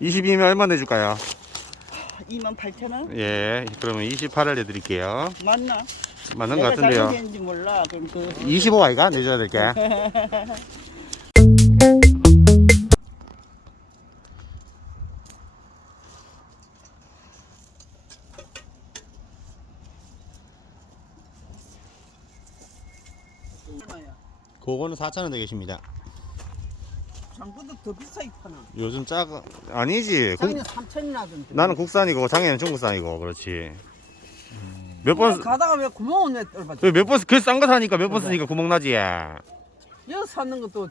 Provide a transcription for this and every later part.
22면 얼마 내줄까요? 2만 8천 원? 예, 그러면 28을 내드릴게요. 맞나? 맞는 것 같은데요. 잘못했는지 몰라. 그럼 그 25 아이가 내줘야 될게. 그거는 4,000원 되겠습니다. 장보다 더 비싸게 파나? 요즘 작 아니지. 국- 작년 3천이나 하던데. 나는 국산이고 장애는 중국산이고 그렇지. 몇 번, 가다가 왜 구멍은 왜 뚫어? 몇 번, 그싼 거 사니까 몇 번 쓰니까 구멍 나지. 여기 사는 것도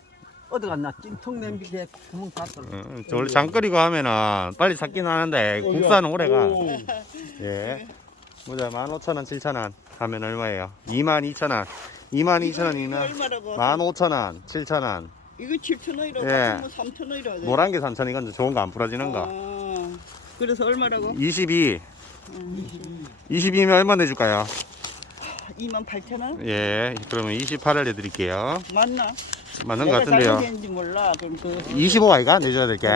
어디 갔나? 찜통 냄비에 구멍 다 뚫어. 응, 저 원래 장거리고 하면은 빨리 삭긴 하는데 국산은 오래가. 예. 보자, 15,000원, 7,000원 하면 얼마예요? 22,000원. 22,000원이나 얼마라고? 15,000원, 7,000원. 이거 7천 원이라고? 예. 뭐 3천 원이라고? 노란 게 3,000원, 이건 좋은 거 안 부러지는 거. 아, 그래서 얼마라고? 22. 음, 22면 얼마 내줄까요? 2만 8천 원? 예, 그러면 28을 내드릴게요. 맞나? 맞는 것 내가 같은데요. 잘못했는지 몰라. 그럼 그 25 아이가 내줘야 될게.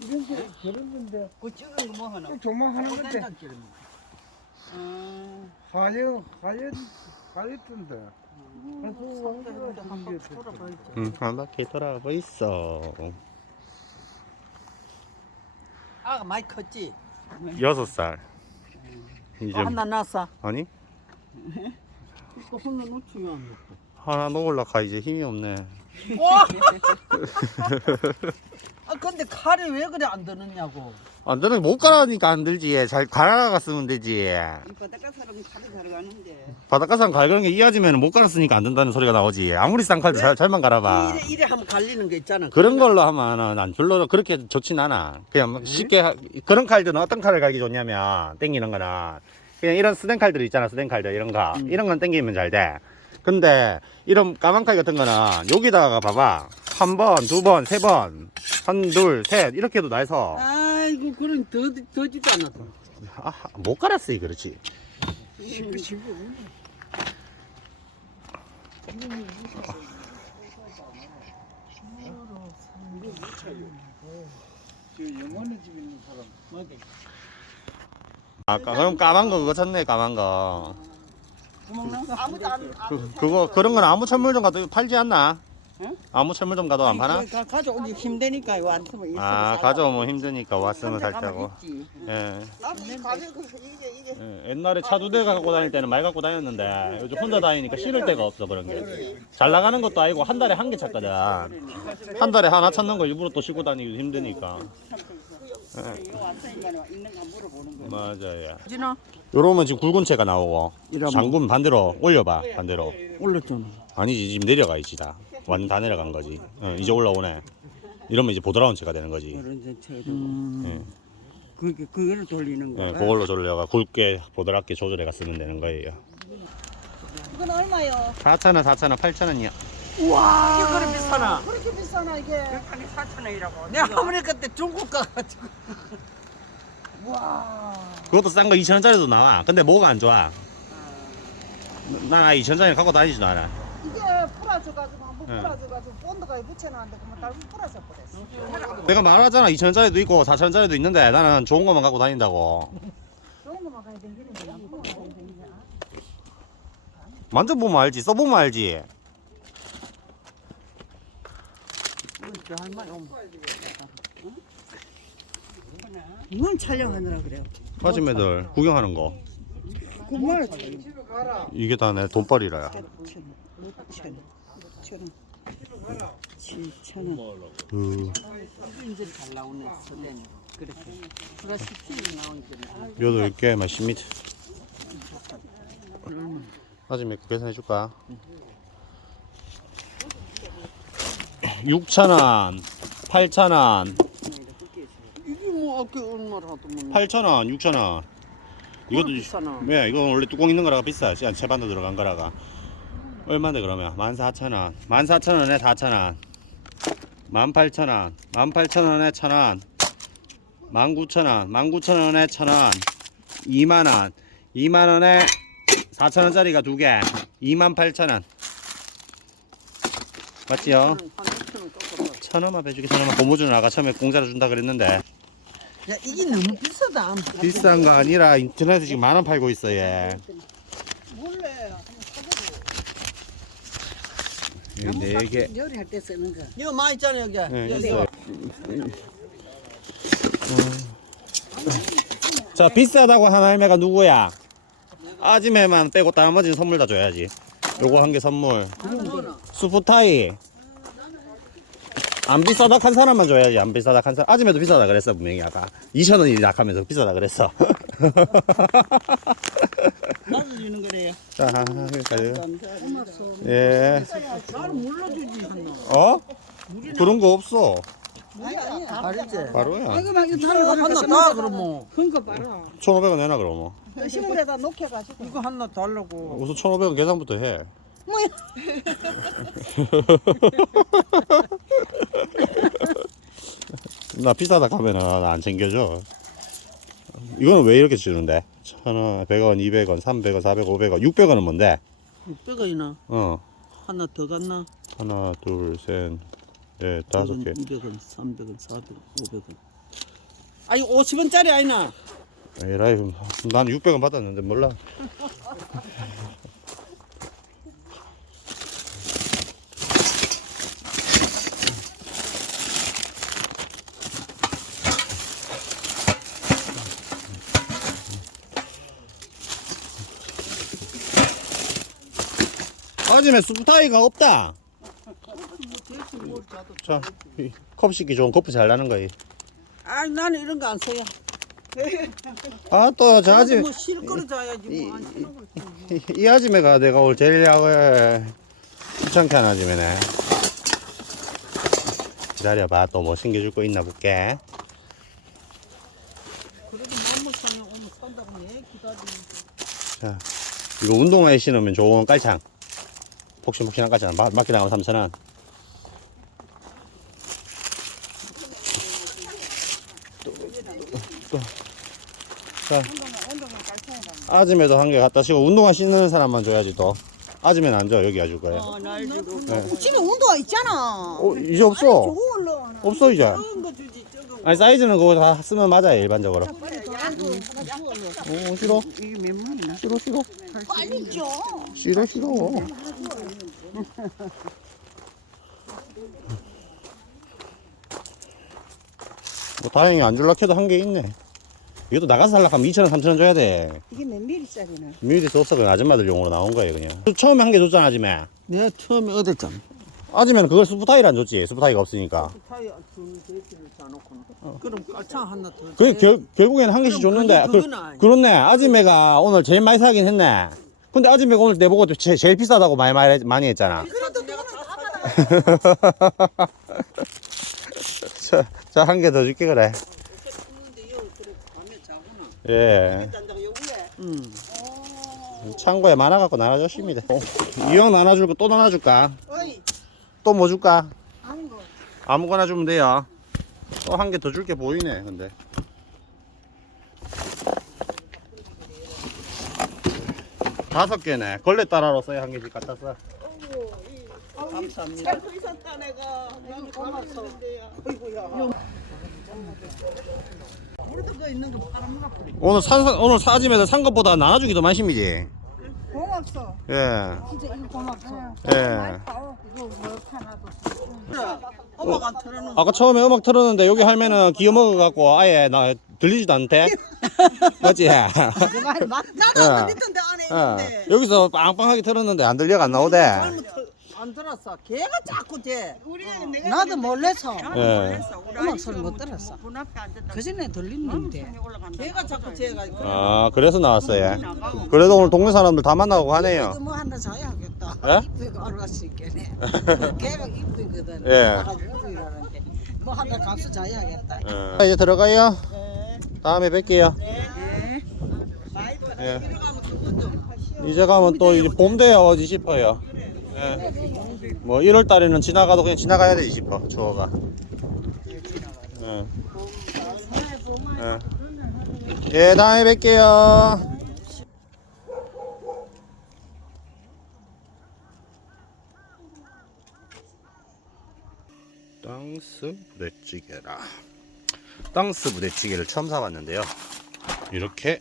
이런 게 저런 건데 그 찍은 거 뭐 하나? 조망하는 건데 아, 하여 하여 하였던데 음, 한번 돌아봐야지. 응, 한 바퀴 돌아보 있어. 아가 많이 컸지? 여섯 살. 이제 어, 하나 낳았어? 아니 이거 혼자 놓치면 하나 놓으려고 이제 힘이 없네. 와! 아 근데 칼이 왜 그래 안 드느냐고 안 되는 못 갈아니까 안 들지. 잘 갈아가 쓰면 되지. 이 바닷가 사람은 칼이 들어가는데 바닷가상 갈그는 게 이어지면 못 갈았으니까 안 된다는 소리가 나오지. 아무리 싼 칼도 잘, 잘만 갈아봐. 이래 이래 하면 갈리는 게 있잖아 그런 걸로 하면은 난 별로 그렇게 좋진 않아. 그냥 막 쉽게 하- 그런 칼들은 어떤 칼을 갈기 좋냐면 땡기는 거는 그냥 이런 스댄 칼들 있잖아 스댄 칼들 이런 거 음. 이런 건 땡기면 잘 돼. 근데 이런 까만 칼 같은 거는 여기다가 봐봐 한 번, 두 번, 세 번, 한, 둘, 셋 이렇게 해도 나서 아 이고 그런 더 더지도 않아 아, 못 갈았어 그렇지. 영원의 집에 있는 사람 아까 그럼 까만 거 그거 쳤네 까만 거. 아무도 안 그, 그거 그런 건 아무 철물점 가도 팔지 않나? 응? 아무 철물점 가도 안 파나? 가, 가져오기 힘드니까 이거 안 쓰면 있으면 아. 가져오면 힘드니까 왔으면 살자고. 있지. 예. 나도 이 가지고 이게 이게 예, 옛날에 차두대 갖고 다닐 때는 말 갖고 다녔는데 요즘 혼자 다니니까 실을 데가 없어 그런 게. 잘 나가는 것도 아니고 한 달에 한 개 찾거든. 한 달에 하나 찾는 거 일부러 또 싣고 다니기도 힘드니까. 이거 왔으니까 있는 거 물어보는 거 맞아요. 진아 요러면 지금 굵은 채가 나오고 이러면. 장군 반대로 올려봐 반대로. 올렸잖아 아니지 지금 내려가 있지 다. 완전 다 내려간 거지. 어, 이제 올라오네. 이러면 이제 보드라운 채가 되는 거지. 그런 전체로 음. 예. 그 그거를 돌리는 예, 거. 그걸로 돌려가 굵게 보드랍게 조절해가 쓰면 되는 거예요. 이건 얼마요? 4,000원, 4,000원, 8,000원이요. 와 이게 그래 비싸나? 그렇게 비싸나 이게? 한이 4천 원이라고. 내가 아무리 그때 중국 가가지고. 와. 그것도 싼 거 2,000원짜리도 나와. 근데 뭐가 안 좋아? 나 2,000원짜리 갖고 다니지도 않아. 이게 풀어줘가지고 한번 네. 풀어줘가지고 본드가 붙여놨는데 그러면 달고 풀어져 버렸어. 내가 말하잖아. 2,000원짜리도 있고 4,000원짜리도 있는데 나는 좋은 것만 갖고 다닌다고. 좋은 거만 가야 되는데 나쁜 거 가야 되는데. 만져보면 알지. 써보면 알지. 이건 촬영하느라 그래요. 아줌매들 구경하는 거. 그말 이게 다 내 돈벌이라야. 6천 원, 6천 원, 7천 원. 그, 인질 잘 나오네 서대는 그렇게. 플라스틱이 나오니까. 몇 10개에만 10m. 아줌매 그 계산해 줄까? 6,000원, 8,000원, 이게 뭐 아까 얼마라 하더만. 8,000원, 6,000원. 이것도 비싸나. 왜 이거 원래 뚜껑 있는 거라가 비싸. 진짜 채반도 들어간 거라가. 얼마인데 그러면? 14,000원. 14,000원에 4,000원. 18,000원. 18,000원에 1,000원. 19,000원. 19,000원에 1,000원. 2만 원. 2만 원에 4,000원짜리가 두 개. 28,000원. 맞지요? 한 6천원 깎아봐. 천 원만 빼주게 천 원만 고무줄은 아까 처음에 공짜로 준다 그랬는데 야 이게 너무 비싸다. 비싼 거 아니라 인터넷에 지금 만 원 팔고 있어 얘 몰래. 네개 요리할 때 쓰는 거. 이거 많이 있잖아 여기. 네, 여기. 있어요. 자 비싸다고 한 할매가 누구야? 아지매만 빼고 나머지는 선물 다 줘야지 요거 한 개 선물 뭐는? 수프타이 안 비싸다 한 사람만 줘야지 안 비싸다 한 사람 아지매도 비싸다 그랬어 분명히 아까 2천 원이 약하면서 비싸다 그랬어 나도 주는 거래요. 자 고맙소. 예 나를 물러주지 한나. 어? 그런 거 없어 알지? 바로야 이거 막 이거 이거 달라고 하나 다 그러면. 큰거 봐라. 1,500원 내놔 그러면 그 식물에다 녹여가지고. 이거 하나 달라고. 우선 1,500원 계산부터 해 뭐야? 나 비싸다 하면은 나안 챙겨줘. 이거는 왜 이렇게 주는데? 천 원, 백 원, 이백 원, 삼백 원, 사백 원, 오백 원, 육백 원은 뭔데? 600원이나 어, 하나 더 갔나? 하나, 둘, 셋, 넷, 다섯 개. 200원, 300원, 400원, 500원. 아니 50원짜리 아니나? 에라이, 난 육백 원 받았는데 몰라. 아침에 수프타이가 없다. 자, 이컵 씻기 좋은 커피 잘 나는 거이. 아니 나는 이런 거 안 써요. 아, 또, 저 아침, 뭐 실거리 줘야지 뭐안 쓰는 걸. 이, 이 아줌매가 내가 오늘 제일 야구에 귀찮게 하는 아줌매네. 기다려봐. 또 뭐 챙겨줄 거 있나 볼게. 그래도 만물상에 오면 산다고 내 기다리는 자, 이거 운동화에 신으면 좋은 깔창. 폭신폭신한 깔창. 마, 맞게 나가면 3,000원. 또, 또. 자, 아줌매도 한 개 갖다 치고 운동화 신는 사람만 줘야지 또. 아줌매는 안 줘. 여기 와줄 거야. 어날 주고 네. 집에 온도가 있잖아. 어, 이제 없어. 없어, 이제. 적은 거 주지 적은 거. 아니 사이즈는 그거 다 쓰면 맞아요 일반적으로 양도 오 싫어 이게 몇 마리나? 싫어 싫어 빨리 줘. 싫어 싫어 뭐 다행히 안 줄라 해도 한 개 있네 이것도 나가서 살려고 하면 2천원 3천원 줘야 돼 이게 몇 밀리짜리나? 뮤리스 없어 그냥 아줌마들 용으로 나온 거예요 그냥 처음에 한 개 줬잖아 아줌마 내가 처음에 얻었잖아. 아줌마는 그걸 스프타이를 안 줬지 스프타이가 없으니까 주는 대신에 사놓고. 그럼 깔창 하나 더. 그 줘. 결, 결국에는 한 개씩 그럼 줬는데 그게 그, 아니야. 그렇네 아줌매가 오늘 제일 많이 사긴 했네 근데 아줌매가 오늘 내보고 제, 제일 비싸다고 많이, 많이, 많이 했잖아 그래도 내가 다 사다. 자, 자, 한 개 더 줄게, 그래. 밤에 자구나. 예. 딴다가 여기에. 응. 창고에 많아 갖고 나눠 줬습니다. 어, 이왕 나눠 줄 거 또 나눠 줄까? 어이. 또 뭐 줄까? 아무 거. 아무거나 주면 돼요. 또 한 개 더 줄 게 보이네, 근데. 다섯 개네. 걸레 따라로 써야 한 개씩 갖다 써. 감사합니다. 잘 있었다 내가. 나는 고맙소. 아이고야. 우리도 그 있는 거 팔아먹어 버리. 오늘 산, 오늘 사짐에서 산 것보다 나눠주기도 만심이지. 고맙소. 예. 진짜 이거 고맙소. 예. 이거 뭐 하나도. 엄마가 안 틀어놓은 아까 처음에 음악 틀었는데 여기 할매는 기어 먹어갖고 아예 나 들리지도 않대. 맞지? 그 말이 맞. 나도 예. 안 들리던데 안에 예. 있는데. 여기서 빵빵하게 틀었는데 안 들려가 안 나오대. 잘못 들- 안 들었어. 걔가 자꾸 쟤. 나도 몰래서 예. 음악 소리 못 들었어. 그 전에 들리는데. 걔가 자꾸 쟤가. 아 그래서 나왔어요. 그래도 오늘 동네 사람들 다 만나고 하네요. 뭐 하나 자야겠다. 예? 이쁘게 알아갈 수 있겠네. 걔가 이쁘거든. 예. 나가지고 이러는데 뭐 하나 값을 자야겠다. 어. 이제 들어가요. 다음에 뵐게요. 네. 예. 이제 가면 또 이제 봄 어디 싶어요. 예. 뭐 1월 달에는 지나가도 그냥 지나가야 되지 싶어. 추워가. 예. 예. 예, 다음에 뵐게요. 땅스 부대찌개라. 땅스 부대찌개를 처음 사봤는데요. 이렇게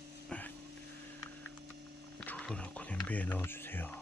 두부 넣고 냄비에 넣어주세요.